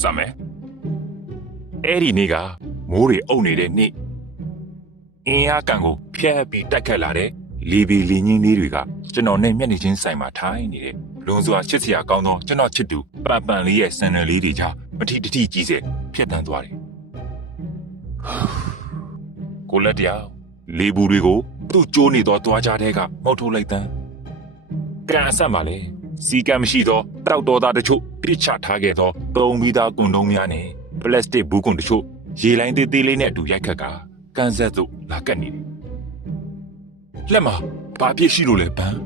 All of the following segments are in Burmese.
စမ်းမယ်အဲ့ဒီနေ့ကမိုးတွေအုပ်နေတဲ့နေ့အင်းအားကန်ကိုဖျက်ပြီးတိုက်ခတ်လာတဲ့လီဘီလီညင်းလေးတွေကကျွန်တော်နဲ့မျက်နှာချင်းဆိုင်မှာထိုင်နေတဲ့လွန်စွာချစ်စရာကောင်းသောကျွန်တော်ချစ်သူပန်ပန်လေးရဲ့စံနယ်လေးတွေကြားမထီတထီကြီးစေဖြတ်တန်းသွားတယ်ကိုလက်တရားလေဘူးတွေကိုသူ့ကျိုးနေသောသွားကြတဲ့ကမောက်ထုတ်လိုက်တန်းကန်အဆက်မှာလေ စီကံမရှိသောတောက်တော်သားတချို့ပြစ်ချထားခဲ့သောတုံးပြီးသားကွန်တုံးများနဲ့ပလတ်စတစ်ဘူးကွန်တချို့ရေလိုင်းသေးသေးလေးနဲ့အတူရိုက်ခတ်ကကန်ဆက်သို့လာကတ်နေတယ်လက်မှာဘာပြစ်ရှိလို့လဲပန်း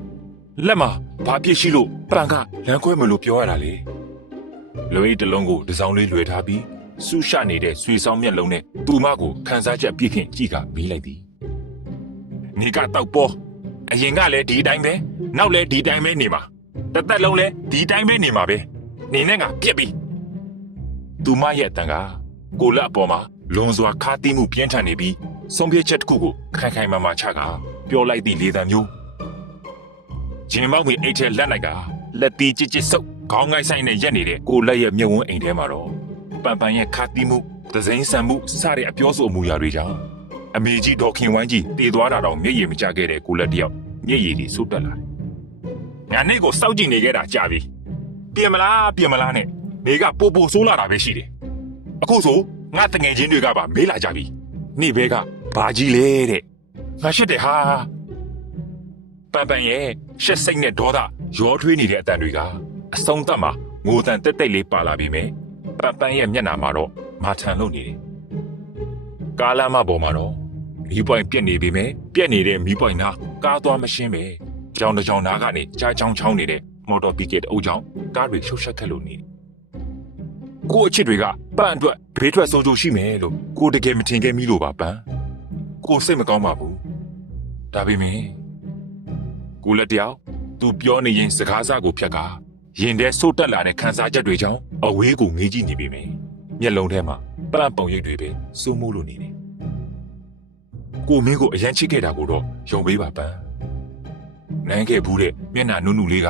လက်မှာဘာပြစ်ရှိလို့ပန်ကလမ်းခွဲမလို့ပြောရတာလေလွေးတစ်လုံးကိုတစ်စောင်းလေးလွယ်ထားပြီးဆူရှနေတဲ့ဆွေဆောင်မျက်လုံးနဲ့သူမကိုခန်းစားချက်ပြစ်ခင်ကြည့်ကမေးလိုက်သည်နေကတော့ပေါ်အရင်ကလည်းဒီတိုင်းပဲနောက်လည်းဒီတိုင်းပဲနေမှာ တစ်သက်လုံးလည်းဒီတိုင်းပဲနေမှာပဲနေနဲ့ငါပြက်ပြီသူမရဲ့အတန်ကကိုလက်အပေါ်မှာလွန်စွာခါတိမှုပြင်းထန်နေပြီးဆုံးဖြတ်ချက်တစ်ခုကိုခိုင်ခိုင်မာမာချကပြောလိုက်သည့်လေသံမျိုးဂျင်မောက်မီအိတ်ထဲလက်လိုက်ကလက်တီးကြစ်ကြစ်ဆုပ်ခေါင်းငိုက်ဆိုင်နဲ့ရက်နေတဲ့ကိုလက်ရဲ့မြုံဝန်းအိမ်ထဲမှာတော့ပန်ပန်ရဲ့ခါတိမှုသစိမ်းဆန်မှုစတဲ့အပြောဆိုအမူအရာတွေကြောင့်အမေကြီးဒေါခင်ဝမ်းကြီးတည်သွားတာတော့မျက်ရည်မကျခဲ့တဲ့ကိုလက်တယောက်မျက်ရည်တွေဆိုးတက်လာတယ်။ ညာနေကိုစောက်ကြည့်နေခဲ့တာကြာပြီ။ပြင်မလားပြင်မလားနဲ့နေကပိုပိုဆိုးလာတာပဲရှိတယ်။အခုဆိုငါတငယ်ချင်းတွေကပါမေးလာကြပြီ။နေဘဲကဘာကြီးလဲတဲ့။ငါရှစ်တယ်ဟာ။ပန်ပန်ရဲ့ရှက်စိတ်နဲ့ဒေါသရောထွေးနေတဲ့အတန်တွေကအဆုံးသတ်မှာငိုတန်တက်တက်လေးပါလာပြီမယ်။ပန်ပန်ရဲ့မျက်နှာမှာတော့မာထန်လို့နေတယ်။ကားလမ်းမပေါ်မှာတော့မီးပွိုင်ပြက်နေပြီမယ်။ပြက်နေတဲ့မီးပွိုင်နာကားသွားမရှင်းပဲ။ ကြောင်တစ်ကြောင်နားကနေကြားချောင်းချောင်းနေတဲ့မော်တော်ဘီကက်အုပ်ကြောင့်ကားတွေရှုပ်ရှက်ခက်လို့နေတယ်။ကို့အချစ်တွေကပန့်အတွက်ဘေးထွက်ဆုံးရှုံရှိမယ်လို့ကိုတကယ်မထင်ခဲ့မိလို့ပါပန်း။ကိုစိတ်မကောင်းပါဘူး။ဒါပေမဲ့ကိုလက်တယောက်သူပြောနေရင်စကားစကိုဖြတ်ကာရင်ထဲဆိုးတက်လာတဲ့ခံစားချက်တွေကြောင့်အဝေးကိုငေးကြည့်နေပြီမယ်။မျက်လုံးထဲမှာပလန့်ပုံရိပ်တွေပဲစိုးမိုးလို့နေတယ်။ကိုမင်းကိုအရန်ချစ်ခဲ့တာကိုတော့ယုံပေးပါပန်း။ နန်းခဲ့ဘူးတဲ့မျက်နှာနုနုလေးက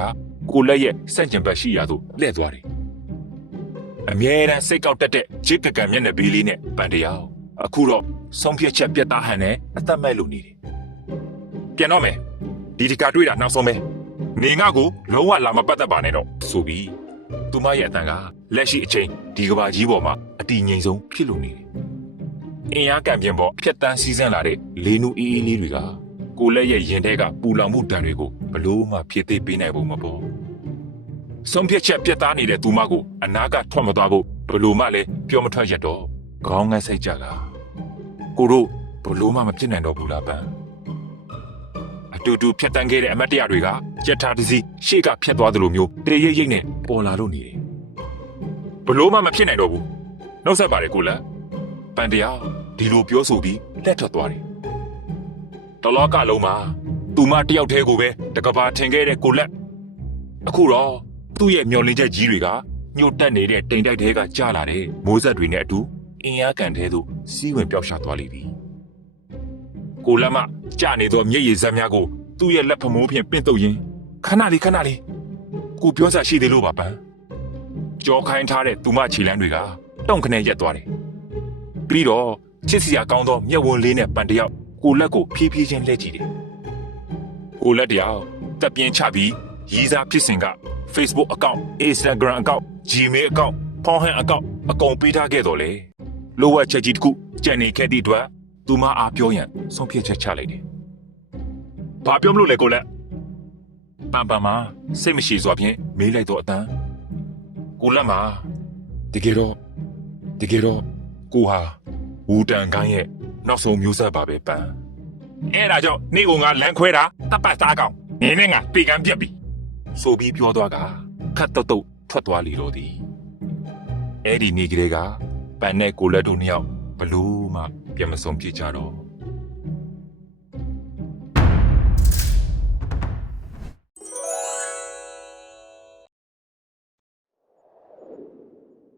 ကိုလက်ရဲ့စန့်ကျင်ဘက်ရှိရာသို့လှည့်သွားတယ်။အမြဲတမ်းစိတ်ကောက်တက်တဲ့ချစ်ကကံမျက်နှာဘေးလေးနဲ့ပန်တရားအခုတော့ဆုံးဖြတ်ချက်ပြတ်သားဟန်နဲ့အသက်မဲ့လို့နေတယ်။ပြန်တော့မယ်။ဒီတကတွေ့တာနောက်ဆုံးပဲ။နေငါကိုလုံးဝလာမပတ်သက်ပါနဲ့တော့ဆိုပြီးသူမရဲ့အတန်ကလက်ရှိအချိန်ဒီကဘာကြီးပေါ်မှာအတီငိမ်ဆုံးဖြစ်လို့နေတယ်။အင်အားကံပြင်းပေါ်ဖြတ်တန်းစီးဆင်းလာတဲ့လေနူအေးအေးလေးတွေက ကိုလက်ရဲ့ရင်ထဲကပူလောင်မှုတန်တွေကိုဘလို့မှဖြည့်သိပ်ပေးနိုင်ဖို့မပေါ်။ဆုံးဖြတ်ချက်ပြတ်သားနေတဲ့သူမကိုအနာကထွက်မသွားဖို့ဘလို့မှလည်းပြောမထွက်ရတော့ခေါင်းငတ်စိတ်ကြလား။ကိုတို့ဘလို့မှမဖြစ်နိုင်တော့ဘူးလားပန်း။အတူတူဖြတ်တန်းခဲ့တဲ့အမတ်တရတွေကကြက်ထားတစ်စီးရှေ့ကဖြတ်သွားသလိုမျိုးတရေရိပ်ရိပ်နဲ့ပေါ်လာလို့နေတယ်။ဘလို့မှမဖြစ်နိုင်တော့ဘူး။နှုတ်ဆက်ပါလေကိုလက်။ပန်တရားဒီလိုပြောဆိုပြီးလက်ထွက်သွားတယ်။ တလောကလုံးမှာသူမတယောက်တည်းကိုပဲတကဘာထင်ခဲ့တဲ့ကိုလက်အခုတော့သူ့ရဲ့မျောလင်းချက်ကြီးတွေကညှို့တက်နေတဲ့တိမ်တိုက်တဲကကြာလာတဲ့မိုးဆက်တွေနဲ့အတူအင်အားကန်တဲသို့စီးဝင်ပျောက်ရှာသွားလိမ့်ပြီ။ကိုလက်မကြာနေသောမျက်ရည်စက်များကိုသူ့ရဲ့လက်ဖမိုးဖြင့်ပင့်တုပ်ရင်းခဏလေးခဏလေးကိုပြောစားရှိသေးလို့ပါပန်းကြောခိုင်းထားတဲ့သူမခြေလမ်းတွေကတုံခနဲ့ရက်သွားတယ်။ပြီးတော့ချစ်စရာကောင်းသောမျက်ဝန်းလေးနဲ့ပန်တယောက် ကိုလက်ကိုဖြည်းဖြည်းချင်းလှည့်ကြည့်တယ်။ကိုလက်တယောက်တက်ပြင်းချပြီးရီးစားဖြစ်စဉ်က Facebook အကောင့် Instagram အကောင့် Gmail အကောင့် Pornhub အကောင့်အကုန်ပေးထားခဲ့တော့လေလိုဝက်ချက်ကြီးတစ်ခုကြံနေခဲ့သည့်အတွက်သူမအားပြောရန်ဆုံးဖြတ်ချက်ချလိုက်တယ်။ဘာပြောမလို့လဲကိုလက်ပန်ပန်မှာစိတ်မရှိစွာဖြင့်မေးလိုက်တော့အတန်းကိုလက်မှာတကယ်တော့တကယ်တော့ကိုဟာဝူတန်ကိုင်းရဲ့ နောက်ဆုံးမျိုးဆက်ပါပဲပန်အဲ့ဒါကြောင့်နေကငါလမ်းခွဲတာတပ်ပတ်သားကောင်နေနဲ့ငါပေကံပြက်ပြီဆိုပြီးပြောသွားကခတ်တုတ်တုတ်ထွက်သွားလေတော့သည်အဲ့ဒီနေ့ကလေးကပန်နဲ့ကိုလက်တို့နှစ်ယောက်ဘလို့မှပြန်မဆုံးဖြစ်ကြတော့